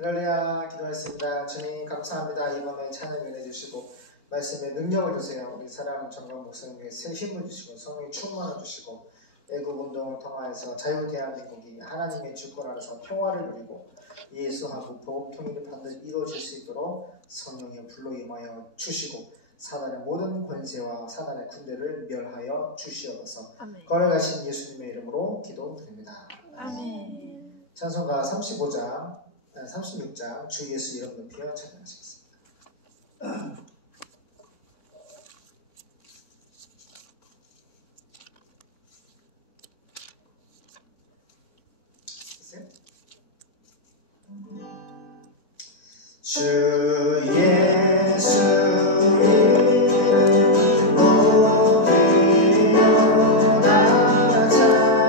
할렐루야. 기도했습니다. 주님 감사합니다. 이 밤에 찬양 은혜 주시고 말씀에 능력을 주세요. 우리 사랑하는 정강 목사님에게 새 힘을 주시고 성령의 충만을 주시고 애국운동을 통하여서 자유 대한민국이 하나님의 주권 안에서 평화를 누리고 예수하고 복음 통일이 반드시 이루어질 수 있도록 성령의 불로 임하여 주시고 사단의 모든 권세와 사단의 군대를 멸하여 주시옵소서. 걸어가신 예수님의 이름으로 기도드립니다. 아멘. 찬송가 36장 주 예수 이름 높여 찬양하시겠습니다. 주 예수 이름 높여 나 찬양하여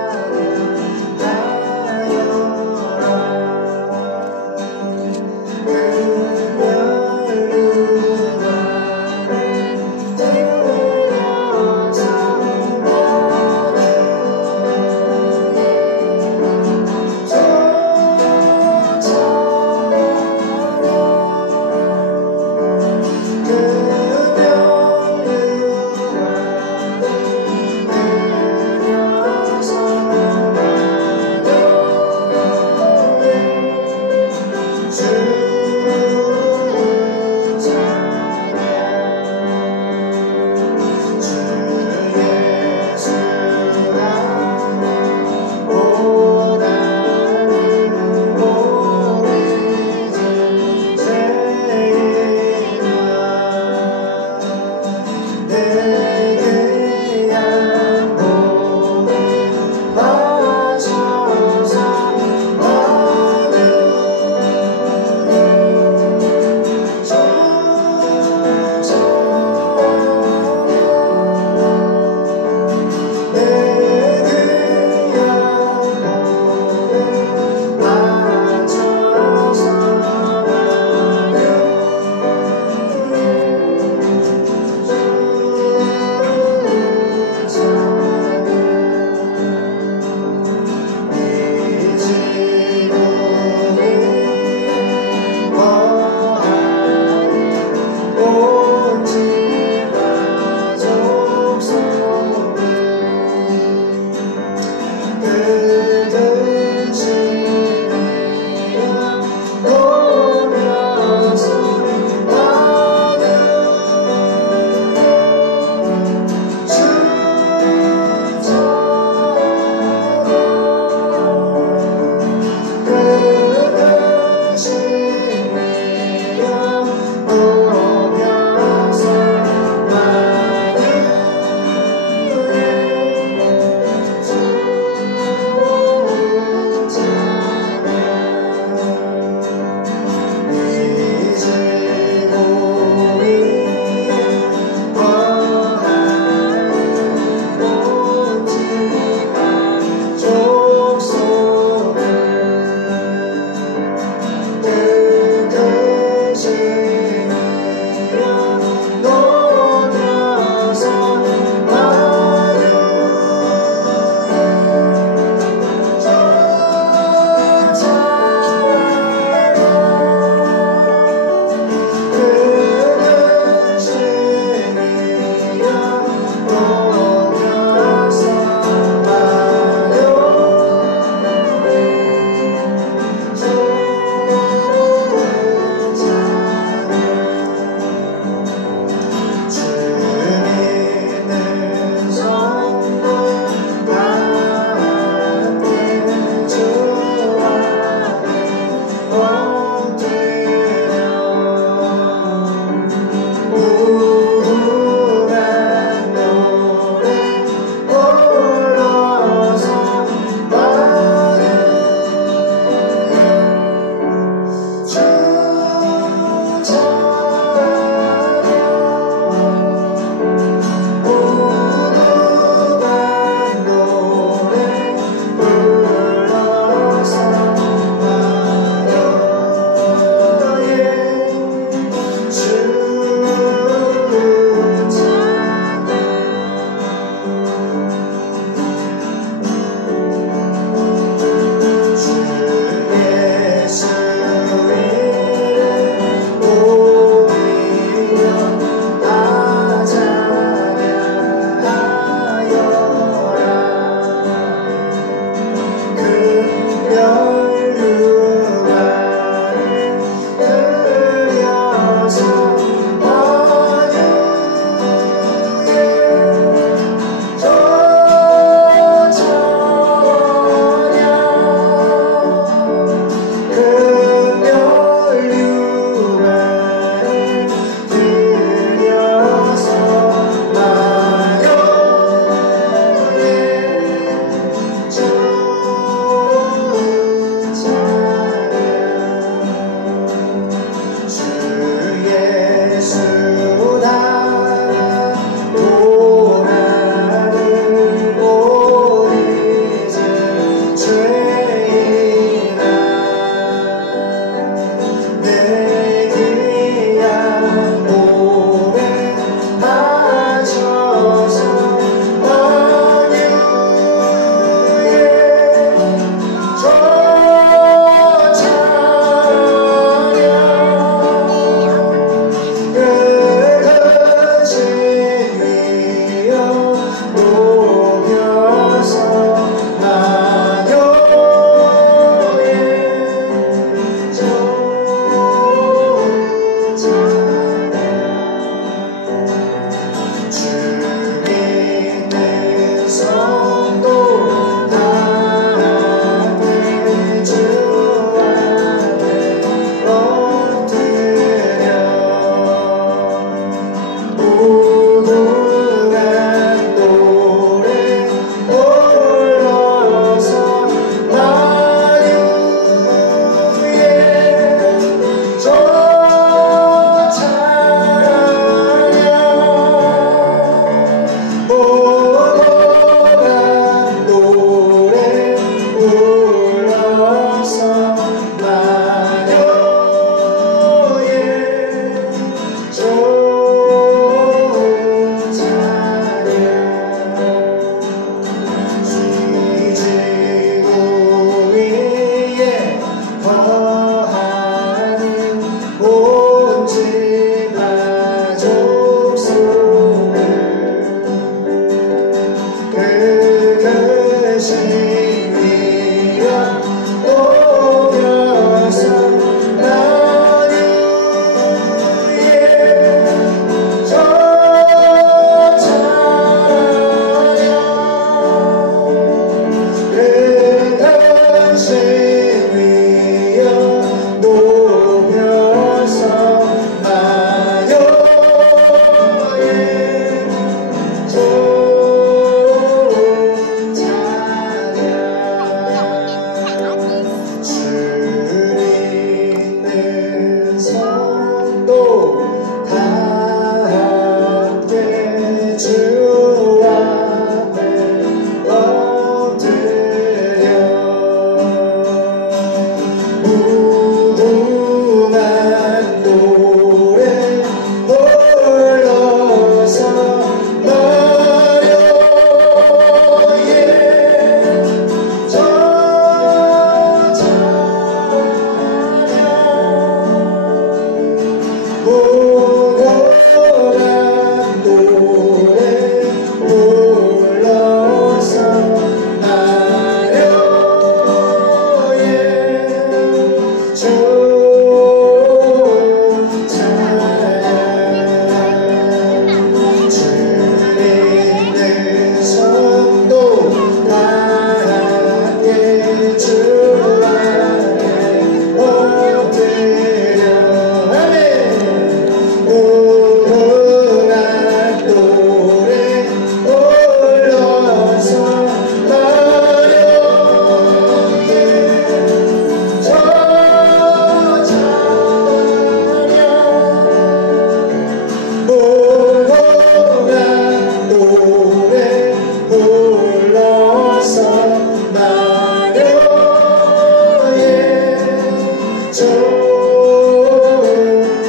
좋은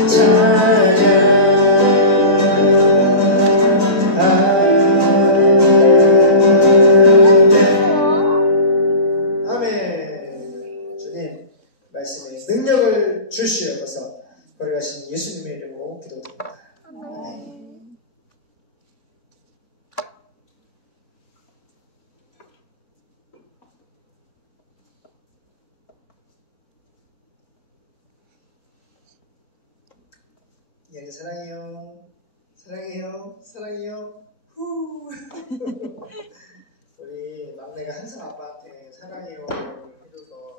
찬양. 아멘. 주님 말씀에 능력을 주시옵소서. 거룩하신 예수님의 이름으로 기도드립니다. 아멘. 예, 사랑해요. 사랑해요. 사랑해요. 후. 우리 막내가 항상 아빠한테 사랑해요 해줘서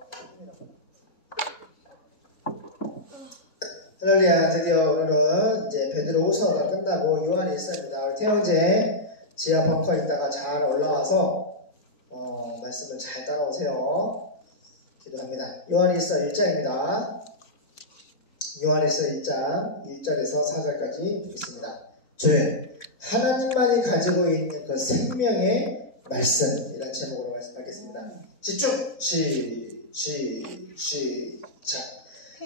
할렐루야. 드디어 오늘은 이제 베드로후서가 끝나고 요한이 있습니다. 우리 태영제 지하 벙커에 있다가 잘 올라와서 말씀을 잘 따라오세요. 기도합니다. 요한일서 1장입니다. 요한일서 1장 1절에서 4절까지 읽겠습니다. 조연 하나님만이 가지고 있는 그 생명의 말씀이라는 제목으로 말씀하겠습니다. 집중! 시작!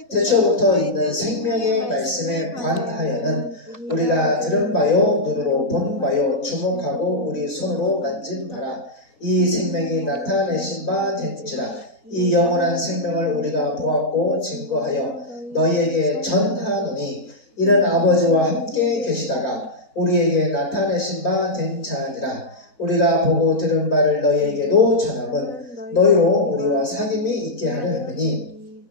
태초부터 있는 생명의 말씀에 관하여는 우리가 들은 바요 눈으로 본 바요 주목하고 우리 손으로 만진 바라. 이 생명이 나타내신 바 된지라. 이 영원한 생명을 우리가 보았고 증거하여 너희에게 전하노니 이는 아버지와 함께 계시다가 우리에게 나타내신 바 된 자니라. 우리가 보고 들은 바를 너희에게도 전함은 너희로 우리와 사귐이 있게 하려 함이니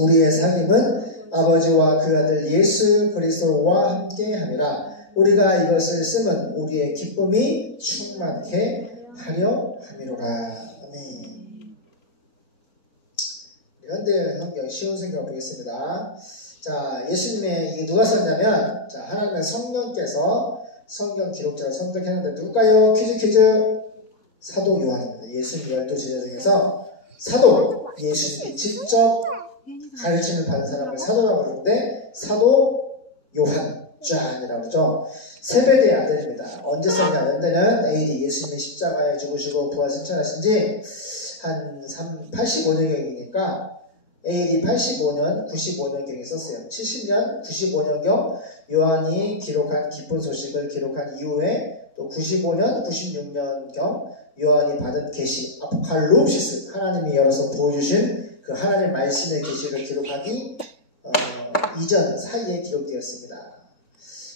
우리의 사귐은 아버지와 그 아들 예수 그리스도와 함께 함이라. 우리가 이것을 쓰면 우리의 기쁨이 충만케 하려 함이로라. 아멘. 현대 성경 쉬운 성경 보겠습니다. 자, 예수님의 이게 누가 썼냐면, 자, 하나님의 성령께서 성경 기록자를 선택했는데 누굴까요? 퀴즈. 사도 요한입니다. 예수님 12제자 중에서 사도, 예수님이 직접 가르침을 받은 사람을 사도라고 부르는데 사도 요한 짠이라고 그러죠. 세베대의 아들입니다. 언제 썼냐? 연대는 AD 예수님이 십자가에 죽으시고 부활 승천하신 지 한 85년경이니까 AD 85년, 95년경에 썼어요. 70년, 95년경 요한이 기록한 기쁜 소식을 기록한 이후에 또 95년, 96년경 요한이 받은 계시, 아포칼립시스, 하나님이 열어서 부어주신 그 하나님의 말씀의 계시를 기록하기 이전 사이에 기록되었습니다.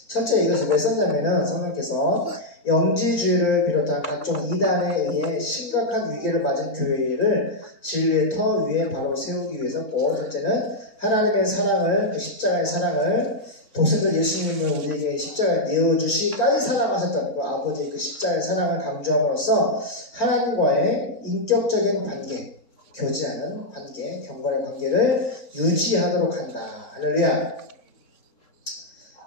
첫째 이것을 왜 썼냐면은 성령께서 영지주의를 비롯한 각종 이단에 의해 심각한 위기를 맞은 교회를 진리의 터 위에 바로 세우기 위해서고, 둘째는 하나님의 사랑을, 그 십자가의 사랑을 독생자 예수님을 우리에게 십자가에 내어주시기까지 사랑하셨던 그 아버지의 그 십자가의 사랑을 강조함으로써 하나님과의 인격적인 관계, 교제하는 관계, 경건의 관계를 유지하도록 한다. 할렐루야.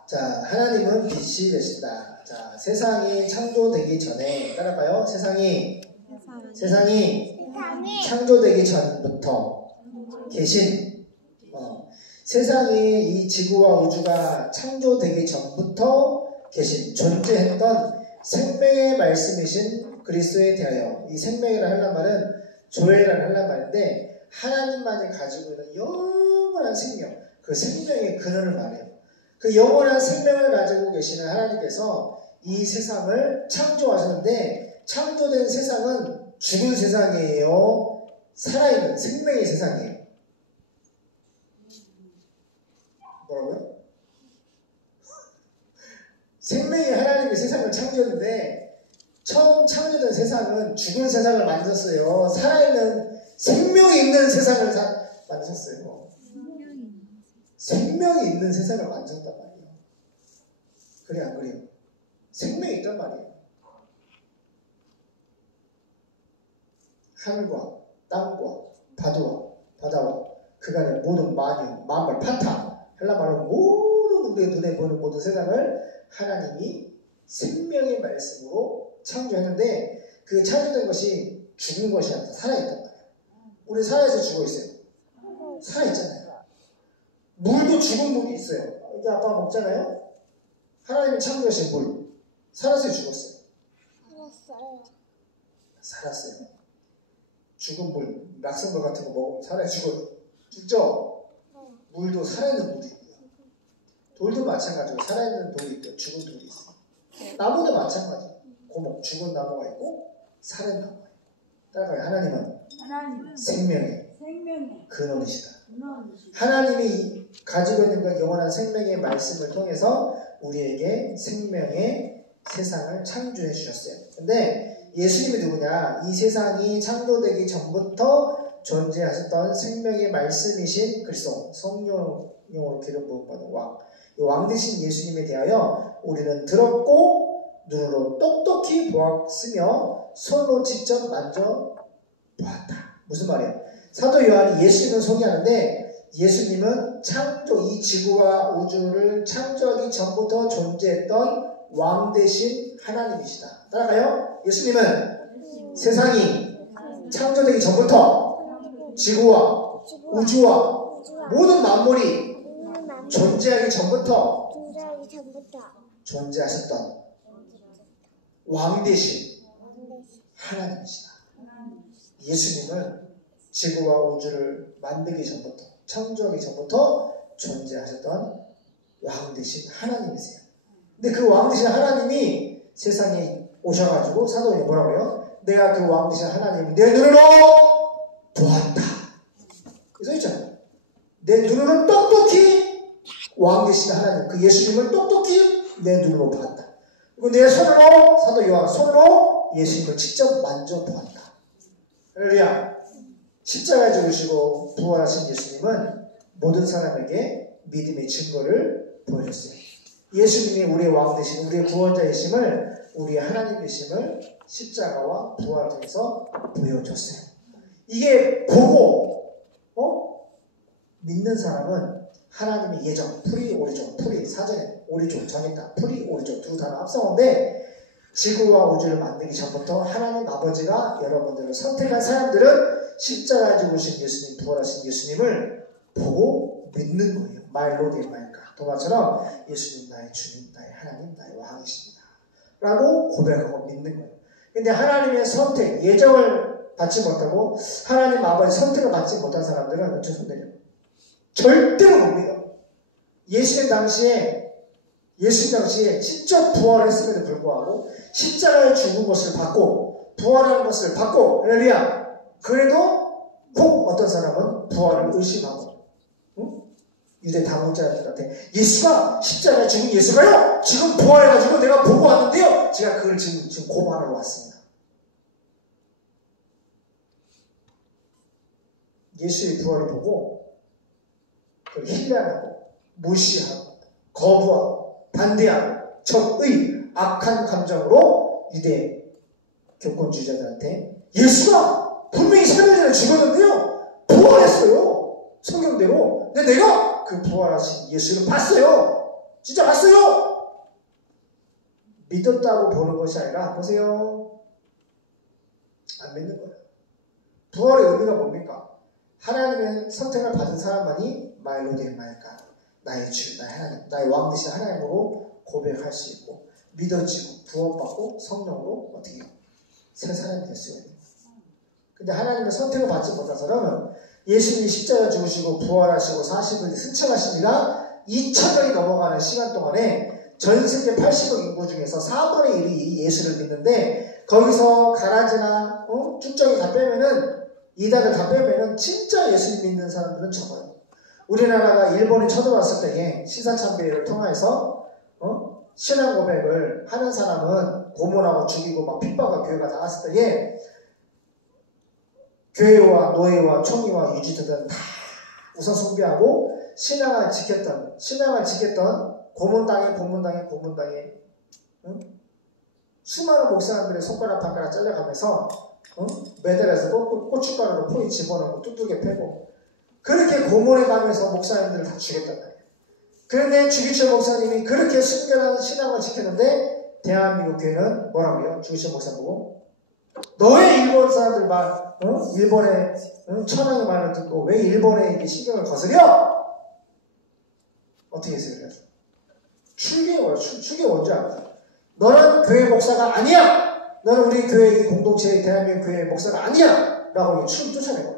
자, 하나님은 빛이 되신다. 자, 세상이 창조되기 전에, 따라봐요. 세상이 창조되기 전부터 계신, 세상이 이 지구와 우주가 창조되기 전부터 계신, 존재했던 생명의 말씀이신 그리스도에 대하여, 이 생명이라 하는 말은 조회라는 하는 말인데 하나님만이 가지고 있는 영원한 생명, 그 생명의 근원을 말해요. 그 영원한 생명을 가지고 계시는 하나님께서 이 세상을 창조하셨는데, 창조된 세상은 죽은 세상이에요? 살아있는 생명의 세상이에요? 뭐라고요? 생명의 하나님이 세상을 창조했는데 처음 창조된 세상은 죽은 세상을 만드셨어요. 살아있는 생명이 있는 세상을 만드셨어요. 생명이 있는 세상을 만드셨단 말이에요. 그래 안 그래요? 생명이 있단 말이에요. 하늘과 땅과 바다와 그간의 모든 만물, 파타, 헬라 말로 모든 우리의 눈에 보는 모든 세상을 하나님이 생명의 말씀으로 창조했는데, 그 창조된 것이 죽은 것이 아니라 살아있단 말이에요. 우리 살아있어 죽어 있어요. 살아있잖아요. 물도 죽은 물이 있어요. 이게 아빠가 먹잖아요. 하나님이 창조하신 물, 살았어요, 죽었어요? 살았어요. 죽은 물, 낙성물 같은 거 먹으면 살아요, 죽죠? 물도 살아있는 물이 있고요. 돌도 마찬가지로 살아있는 돌이 있고 죽은 돌이 있어요. 나무도 마찬가지. 고목, 죽은 나무가 있고 살아있는 나무가 있고. 따라가요. 하나님은 생명의 근원이시다. 하나님이 가지고 있는 그 영원한 생명의 말씀을 통해서 우리에게 생명의 세상을 창조해 주셨어요. 근데 예수님이 누구냐? 이 세상이 창조되기 전부터 존재하셨던 생명의 말씀이신 그리스도, 성령으로 기름 부음 받은 왕. 이 왕 되신 예수님에 대하여 우리는 들었고 눈으로 똑똑히 보았으며 손으로 직접 만져 보았다. 무슨 말이에요? 사도 요한이 예수님을 소개하는데 예수님은 창조, 이 지구와 우주를 창조하기 전부터 존재했던 왕 되신 하나님이시다. 따라가요? 예수님은 세상이 창조되기 전부터 지구와 우주와 모든 만물이 존재하기 전부터 존재하셨던 왕 되신 하나님이시다. 예수님은 지구와 우주를 만들기 전부터, 창조하기 전부터 존재하셨던 왕 되신 하나님이세요. 근데 그 왕 되신 하나님이 세상에 오셔가지고 사도행전에 뭐라고 그래요? 내가 그 왕 되신 하나님 내 눈으로 보았다. 그래서 있잖아요. 내 눈으로 똑똑히 왕 되신 하나님, 그 예수님을 똑똑히 내 눈으로 보았다. 그리고 내 손으로, 사도 요한 손으로 예수님을 직접 만져보았다. 할렐루야. 십자가에 죽으시고 부활하신 예수님은 모든 사람에게 믿음의 증거를 보여줬어요. 예수님이 우리의 왕 되신, 우리의 구원자이심을, 우리의 하나님이심을 십자가와 부활을 통해서 보여줬어요. 이게 보고 믿는 사람은 하나님의 예정, 프리 오리조, 프리 사전에 오리조 정했다, 프리 오리조 두 단어 합성어인데 지구와 우주를 만들기 전부터 하나님 아버지가 여러분들을 선택한 사람들은 십자가에 죽으신 예수님, 부활하신 예수님을 보고 믿는 거예요. 말로 된 말까. 동화처럼 예수님 나의 주님, 나의 하나님, 나의 왕이십니다. 라고 고백하고 믿는 거예요. 근데 하나님의 선택, 예정을 받지 못하고 하나님 아버지 선택을 받지 못한 사람들은 어쩔 수 없네요. 절대로 못 믿어. 예수님 당시에 직접 부활을 했음에도 불구하고 십자가에 죽은 것을 받고 부활하는 것을 받고 할렐루야. 그래도 꼭 어떤 사람은 부활을 의심하고 유대 당원자들한테 예수가 십자가에 죽은 예수가요 지금 부활해가지고 내가 보고 왔는데요 제가 그걸 지금 고발하러 왔습니다. 예수의 부활을 보고 그걸 힐난하고 무시하고 거부하고 반대하고 적의 악한 감정으로 유대 교권주의자들한테 예수가 분명히 3일 전에 죽었는데요 부활했어요. 성경대로. 근데 내가 그 부활하신 예수를 봤어요. 진짜 봤어요. 믿었다고 보는 것이 아니라 보세요. 안 믿는 거예요. 부활의 의미가 뭡니까? 하나님의 선택을 받은 사람만이 말로 된 말까 나의 주, 나의 하나님, 나의 왕 되신 하나님으로 고백할 수 있고 믿어지고 구원받고 성령으로 어떻게 새 사람이 될 수가 있는 거예요. 근데 하나님의 선택을 받지 못한 사람은 예수님이 십자가에 죽으시고 부활하시고 40일 승천하십니다. 2000년이 넘어가는 시간 동안에 전 세계 80억 인구 중에서 4분의 1이 예수를 믿는데 거기서 가라지나 쭉정이 다 빼면은 이단을 다 빼면은 진짜 예수님 믿는 사람들은 적어요. 우리나라가 일본이 쳐들어왔을 때에 시사참배를 통해서 신앙 고백을 하는 사람은 고문하고 죽이고 막 핍박하고 교회가 나갔을 때에 교회와 노예와 총리와 유지들은 다 우선 숭배하고 신앙을 지켰던 고문당에 수많은 목사님들의 손가락 발가락 잘려가면서 매달려서 고춧가루로 포인 집어넣고 뚝뚝이 패고 그렇게 고문해 가면서 목사님들을 다 죽였단 말이에요. 그런데 주기철 목사님이 그렇게 순결한 신앙을 지켰는데 대한민국 교회는 뭐라고 해요? 주기철 목사 보고 너의 일본 사람들 말, 일본의 천황의 말을 듣고 왜 일본의 신경을 거스려? 어떻게 했어요? 그래서 출교 원자 아니야. 너는 교회 목사가 아니야. 너는 우리 교회의 공동체의 대한민국 교회의 목사가 아니야. 라고 춤 쫓아낸 거야.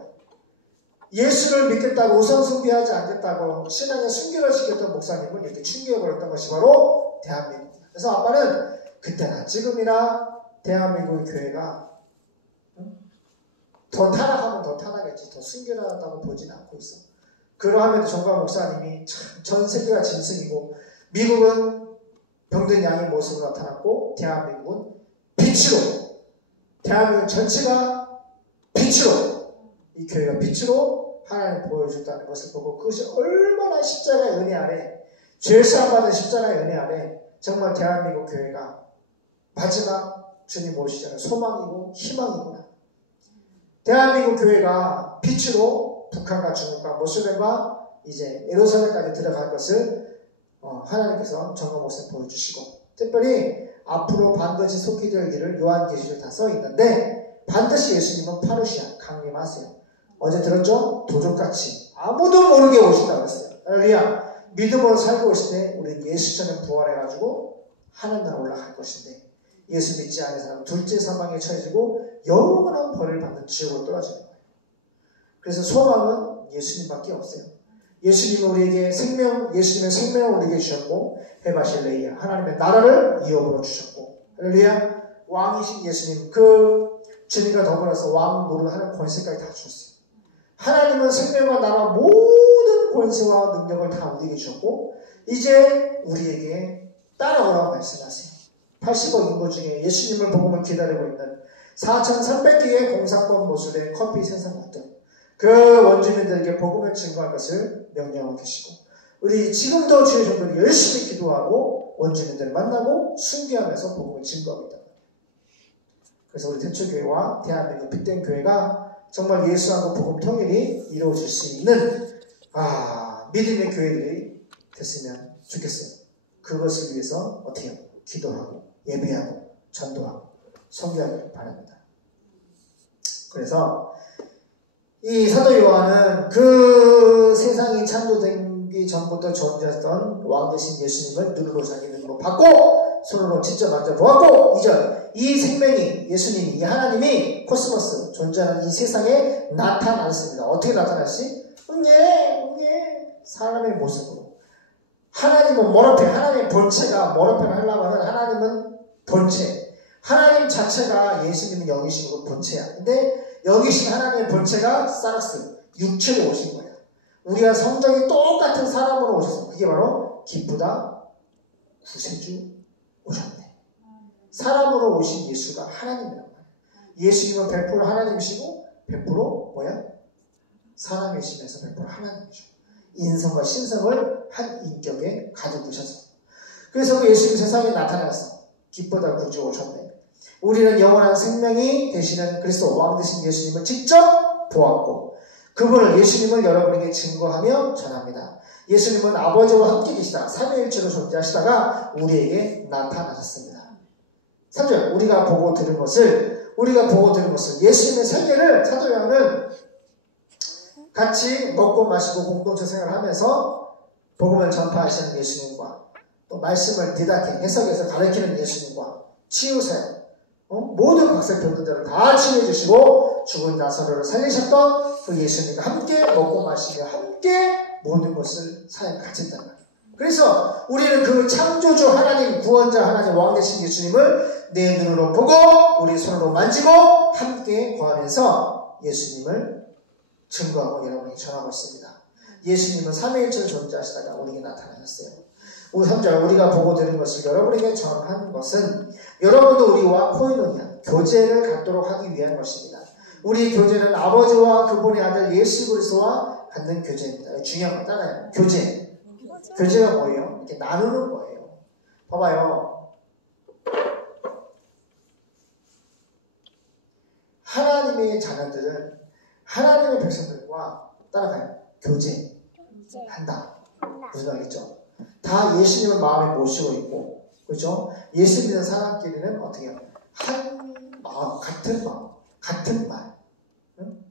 예수를 믿겠다고 우상 숭배하지 않겠다고 신앙에 순결을 지켰던 목사님을 이렇게 충격해버렸던 것이 바로 대한민국입니다. 그래서 아빠는 그때나 지금이나 대한민국의 교회가 더 타락하면 더 타락했지 더 순결하다고 보진 않고 있어. 그러함에도 정광 목사님이 참 전 세계가 짐승이고 미국은 병든 양의 모습으로 나타났고 대한민국은 빛으로 대한민국 전체가 빛으로 이 교회가 빛으로 하나님 보여줬다는 것을 보고 그것이 얼마나 십자가의 은혜 아래 죄사함 받은 십자가의 은혜 아래 정말 대한민국 교회가 마지막 주님 오시기 전에 소망이고 희망이구나. 대한민국 교회가 빛으로 북한과 중국과 모슬렘과 이제 예루살렘까지 들어갈 것을 하나님께서 정광 목사님 보여주시고 특별히 앞으로 반드시 속히 될 일을 요한계시록에 다 써 있는데 반드시 예수님은 파루시아 강림하세요. 어제 들었죠? 도적같이 아무도 모르게 오신다고 했어요. 할렐루야. 믿음으로 살고 있을 때 우리는 예수처럼 부활해가지고 하늘나라 올라갈 것인데 예수 믿지 않은 사람은 둘째 사망에 처해지고 영원한 벌을 받는 지옥으로 떨어지는 거예요. 그래서 소망은 예수님밖에 없어요. 예수님은 우리에게 예수님의 생명을 우리에게 주셨고 헤바실레이아 하나님의 나라를 이어으로 주셨고 할렐루야. 왕이신 예수님 그 주님과 더불어서 왕 노릇하는 권세까지 다 주셨어요. 하나님은 생명과 나라 모든 권세와 능력을 다 우리에게 주셨고 이제 우리에게 따라오라고 말씀하세요. 80억 인구 중에 예수님을 복음을 기다리고 있는 4,300개의 공산권 모술의 커피 생산국들 그 원주민들에게 복음을 증거할 것을 명령하고 계시고 우리 지금도 주의 종들이 열심히 기도하고 원주민들을 만나고 순교하면서 복음을 증거하고 있다. 그래서 우리 대초교회와 대한민국 빛된 교회가 정말 예수하고 복음 통일이 이루어질 수 있는 믿음의 교회들이 됐으면 좋겠어요. 그것을 위해서 어떻게 해요? 기도하고 예배하고 전도하고 선교하기를 바랍니다. 그래서 이 사도 요한은 그 세상이 창조되기 전부터 존재했던 왕 대신 예수님을 눈으로 자기 눈으로 봤고 손으로 직접 만져보았고 이전 이 생명이 예수님이 이 하나님이 코스모스 존재하는 이 세상에 나타났습니다. 어떻게 나타났지? 사람의 모습으로 하나님은 모로페 하나님의 본체가 모로페를 하려고 하면 하나님은 본체 하나님 자체가 예수님은 영이심으로 본체야. 근데 여기신 하나님의 본체가 사르스, 육체로 오신 거예요. 우리가 성정이 똑같은 사람으로 오셨어요. 그게 바로 기쁘다 구세주 오셨네. 사람으로 오신 예수가 하나님이란 말이에요. 예수님은 100% 하나님이시고 100% 사람이시면서 100% 하나님이죠. 인성과 신성을 한 인격에 가지고 계셔서 그래서 그 예수님 세상에 나타나서 기쁘다 구주 오셨네. 우리는 영원한 생명이 되시는 그리스도 왕 되신 예수님을 직접 보았고 그분을 예수님을 여러분에게 증거하며 전합니다. 예수님은 아버지와 함께 계시다가 삼위일체로 존재하시다가 우리에게 나타나셨습니다. 3절 우리가 보고 들은 것을 예수님의 생애를 사도 요한은 같이 먹고 마시고 공동체 생활을 하면서 복음을 전파하시는 예수님과 또 말씀을 디다케 해석해서 가르치는 예수님과 치유사역 모든 박살병들을 다 치유해주시고 죽은 나사로를 살리셨던 그 예수님과 함께 먹고 마시며 함께 모든 것을 사역 같이 했단 말이에요. 그래서 우리는 그 창조주 하나님 구원자 하나님 왕 되신 예수님을 내 눈으로 보고 우리 손으로 만지고 함께 거하면서 예수님을 증거하고 여러분에게 전하고 있습니다. 예수님은 삼위일체로 존재하시다가 우리에게 나타나셨어요. 우리 3절 우리가 보고 들은 것을 여러분에게 전한 것은 여러분도 우리와 코이노니아 교제를 갖도록 하기 위한 것입니다. 우리 교제는 아버지와 그분의 아들 예수 그리스도와 갖는 교제입니다. 중요한 거 따라요. 교제가 뭐예요? 이렇게 나누는 거예요. 봐봐요. 하나님의 자녀들은 하나님의 백성들과 따라가요. 교제한다. 무슨 말이죠? 다 예수님을 마음에 모시고 있고, 그렇죠? 예수 믿는 사람끼리는 어떻게 해요? 한 마음, 같은 말, 응?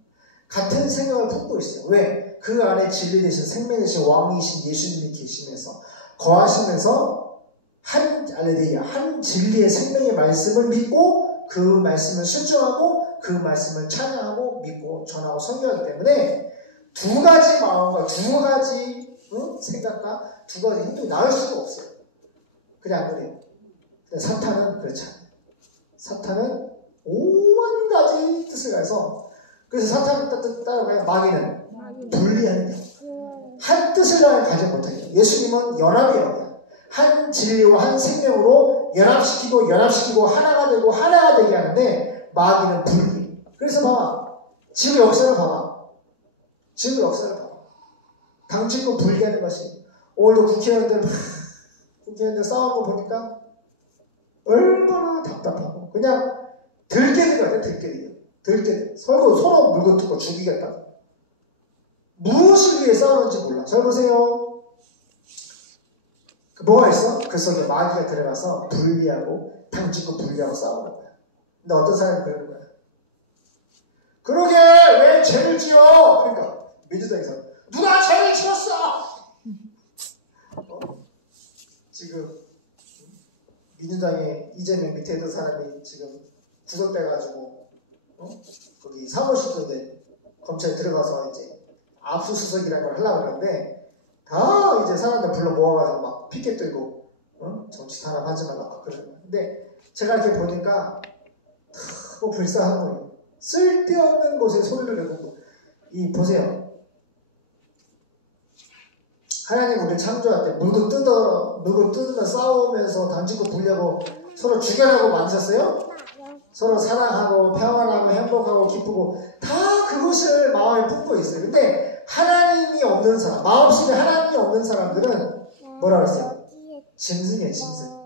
같은 생각을 품고 있어요. 왜? 그 안에 진리 되신 생명 되신 왕이신 예수님이 계시면서 거하시면서 한 진리의 생명의 말씀을 믿고 그 말씀을 순종하고 그 말씀을 찬양하고 믿고 전하고 선교하기 때문에 두 가지 마음과 두 가지 생각과 두 가지 행동이 나올 수가 없어요. 그냥 안 그래요. 근데 사탄은 그렇지 않아요. 사탄은 오만 가지 뜻을 가해서 그래서 사탄을 따라가면 마귀는 분리하는 영. 한 뜻을 가지 못해요. 예수님은 연합의 영이야. 한 진리와 한 생명으로 연합시키고 하나가 되고 하나가 되게 하는데 마귀는 분리. 그래서 봐봐. 지금 역사를 봐봐. 지금 역사를 봐봐. 당치고 분리하는 것이 오늘도 국회의원들 싸우는 거 보니까 얼마나 답답하고 그냥 들깨는 거 같아. 들깨는 서로 물고 뜯고 죽이겠다. 무엇을 위해 싸우는지 몰라. 잘 보세요. 뭐가 있어? 그 속에 마귀가 들어가서 분리하고 당치고 분리하고 싸우는 거야. 근데 어떤 사람이 그러는 거야. 그러게 왜 죄를 지어? 그러니까 민주당에서 누가 죄를 지었어? 지금 민주당의 이재명 밑에 있던 사람이 지금 구속돼가지고 거기 사무실도 이제 검찰에 들어가서 이제 압수수색이라는 걸 하려고 그러는데 다 이제 사람들 불러 모아가지고 막 피켓 들고 정치 탄압하지 말라 막 그러는 거예요. 근데 제가 이렇게 보니까 너무 불쌍한 거예요. 쓸데없는 곳에 소리를 내고 보세요. 하나님 우리 창조할 때 물고 뜯으면 싸우면서 당치고 불려고 서로 죽여라고 만드셨어요? 서로 사랑하고 평안하고 행복하고 기쁘고 다 그것을 마음에 품고 있어요. 근데 하나님이 없는 사람, 마음속에 하나님이 없는 사람들은 뭐라 그랬어요? 짐승이에요, 짐승.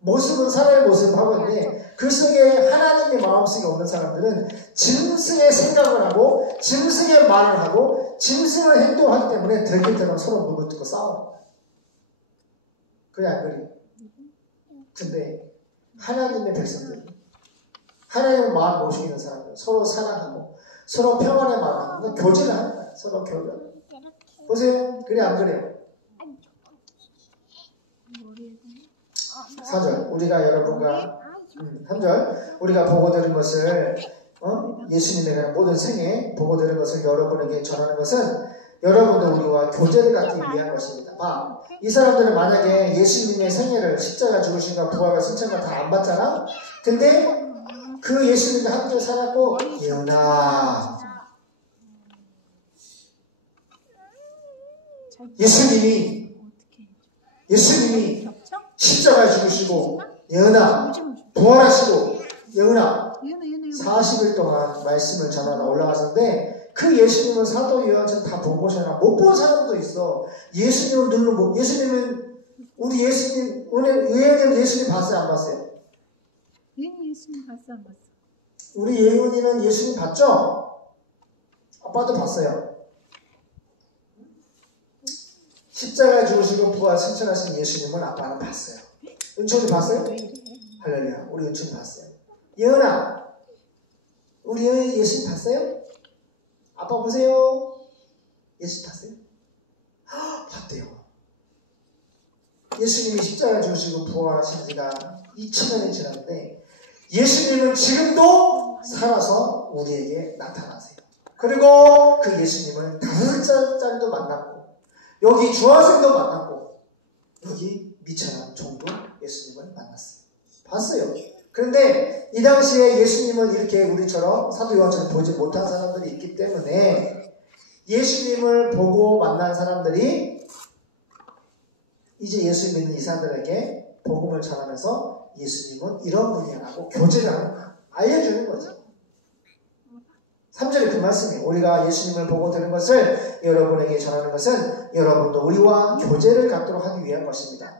모습은 사람의 모습을 하고 있는데 그 속에 하나님의 마음속에 없는 사람들은 짐승의 생각을 하고 짐승의 말을 하고 짐승을 행동하기 때문에 들들처럼 서로 물고 뜯고 싸우는 거예요. 그래 안 그래요? 근데 하나님의 백성들, 하나님의 마음 모시고 있는 사람들 서로 사랑하고 서로 평안의 말을 하고 교제를 하는 거예요. 서로 교제를. 보세요. 그래 안 그래요? 4절 우리가 여러분과 3절 우리가 보고 들은 것을 예수님에 대한 모든 생애 보고 들은 것을 여러분에게 전하는 것은 여러분도 우리와 교제를 갖기 위한 것입니다. 봐, 이 사람들은 만약에 예수님의 생애를 십자가 죽으신과 부활과 승천과 다 안 봤잖아. 근데 그 예수님이 함께 살았고 예언아 예수님이 십자가에 죽으시고 예언아 부활하시고 예언아 40일 동안 말씀을 전하러 올라갔는데 그 예수님은 사도 요한처럼 다 본 것이나 못 본 사람도 있어. 예수님을 누르고 예수님은 우리 예수님 예언이는 예수님 봤어요 안 봤어요? 예수님 봤어 안 봤어? 우리 예언이는 예수님 봤죠? 아빠도 봤어요. 십자가에 죽으시고 부활 승천하신 예수님을 아빠는 봤어요. 은총이 봤어요? 할렐루야. 우리 은총이 봤어요. 예은아, 우리 예은이 예수님 봤어요? 아빠 보세요. 예수님 봤어요? 봤대요. 예수님이 십자가에 죽으시고 부활하신 지가 2000년이 지났는데 예수님은 지금도 살아서 우리에게 나타나세요. 그리고 그 예수님을 5살짜리도 만났고 여기 중학생도 만났고 여기 미천한 종도 예수님을 만났어요. 봤어요. 그런데 이 당시에 예수님을 이렇게 우리처럼 사도 요한처럼 보지 못한 사람들이 있기 때문에 예수님을 보고 만난 사람들이 이제 예수 믿는 이 사람들에게 복음을 전하면서 예수님은 이런 분이라고 교제를 하는 거야. 알려주는 거죠. 3절에 그 말씀이에요. 우리가 예수님을 보고 들은 것을 여러분에게 전하는 것은 여러분도 우리와 교제를 갖도록 하기 위한 것입니다.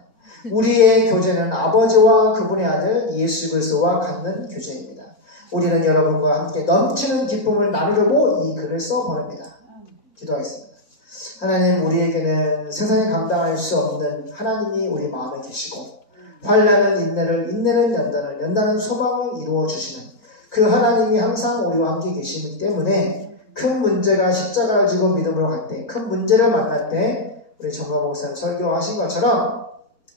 우리의 교제는 아버지와 그분의 아들 예수 그리스도와 갖는 교제입니다. 우리는 여러분과 함께 넘치는 기쁨을 나누려고 이 글을 써보냅니다. 기도하겠습니다. 하나님, 우리에게는 세상에 감당할 수 없는 하나님이 우리 마음에 계시고 환난은 인내를, 인내는 연단을, 연단은 소망을 이루어 주시는 그 하나님이 항상 우리와 함께 계시기 때문에 큰 문제가 십자가를 지고 믿음으로 갈 때, 큰 문제를 만날 때 우리 정강 목사님 설교하신 것처럼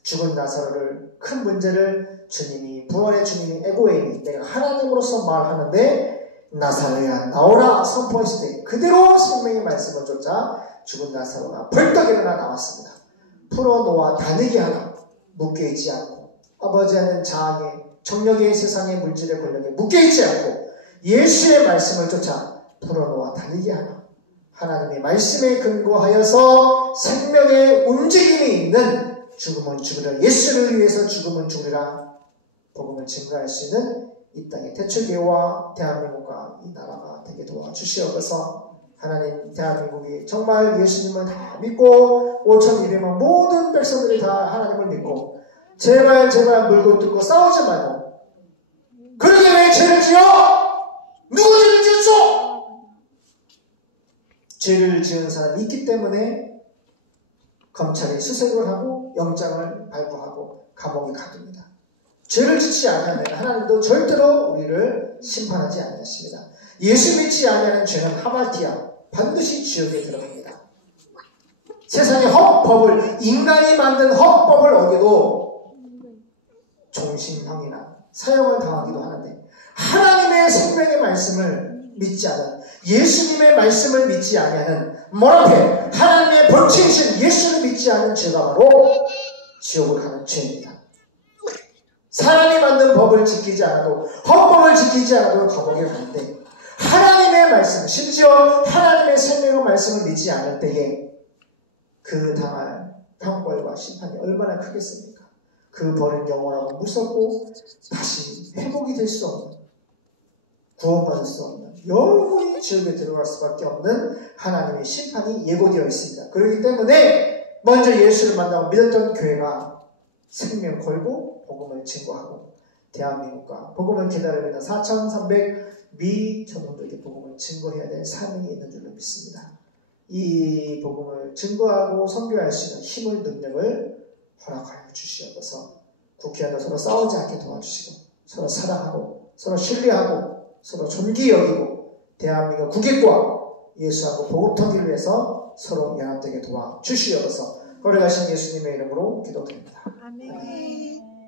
죽은 나사로를 큰 문제를 주님이 부활의 주님이 에고에이 내가 하나님으로서 말하는데 나사로야 나오라 선포했을 때 그대로 생명의 말씀을 쫓아 죽은 나사로가 벌떡 일어나 나왔습니다. 풀어놓아 다니게 하나 묶여있지 않고 아버지하는 자아에 정력의 세상의 물질의 권력에 묶여있지 않고 예수의 말씀을 쫓아 풀어놓아 다니게 하나 하나님의 말씀에 근거하여서 생명의 움직임이 있는 죽음은 죽으리라 예수를 위해서 죽음은 죽으리라 복음을 증거할 수 있는 이 땅의 대초교회와 대한민국과 이 나라가 되게 도와주시옵소서. 하나님 대한민국이 정말 예수님을 다 믿고 5,200만 모든 백성들이 다 하나님을 믿고 제발 물고 뜯고 싸우지 말고 그러게 왜 죄를 지어? 누구 죄를 지었어? 죄를 지은 사람이 있기 때문에 검찰이 수색을 하고 영장을 발부하고 감옥에 가둡니다. 죄를 짓지 않으면 하나님도 절대로 우리를 심판하지 않으십니다. 예수 믿지 않으면 죄는 하마티아 반드시 지옥에 들어갑니다. 세상의 헌법을 인간이 만든 헌법을 어기도 종신형이나 사형을 당하기도 하는데 하나님의 생명의 말씀을 믿지 않은 예수님의 말씀을 믿지 않으면 뭐라해 하나님의 본체이신 예수를 믿지 않은 죄가 바로 지옥을 가는 죄입니다. 사람이 만든 법을 지키지 않아도 헌법을 지키지 않아도 감옥에 가는데 하나님의 말씀 심지어 하나님의 생명의 말씀을 믿지 않을 때에 그 당할 형벌과 심판이 얼마나 크겠습니까? 그 벌은 영원하고 무섭고 다시 회복이 될 수 없는 구원받을 수 없는 영원히 지옥에 들어갈 수밖에 없는 하나님의 심판이 예고되어 있습니다. 그렇기 때문에 먼저 예수를 만나고 믿었던 교회가 생명 걸고 복음을 증거하고 대한민국과 복음을 기다리고 있는 4,300미 전원들에게 복음을 증거해야 될 사명이 있는 줄로 믿습니다. 이 복음을 증거하고 선교할 수 있는 힘을 능력을 허락하여 주시옵소서. 국회의원도 서로 싸우지 않게 도와주시고 서로 사랑하고 서로 신뢰하고 서로 존귀 여기고 대한민국 국익과 예수하고 복음 통일을 위해서 서로 연합되게 도와주시옵소서. 거룩하신 예수님의 이름으로 기도드립니다. 아멘.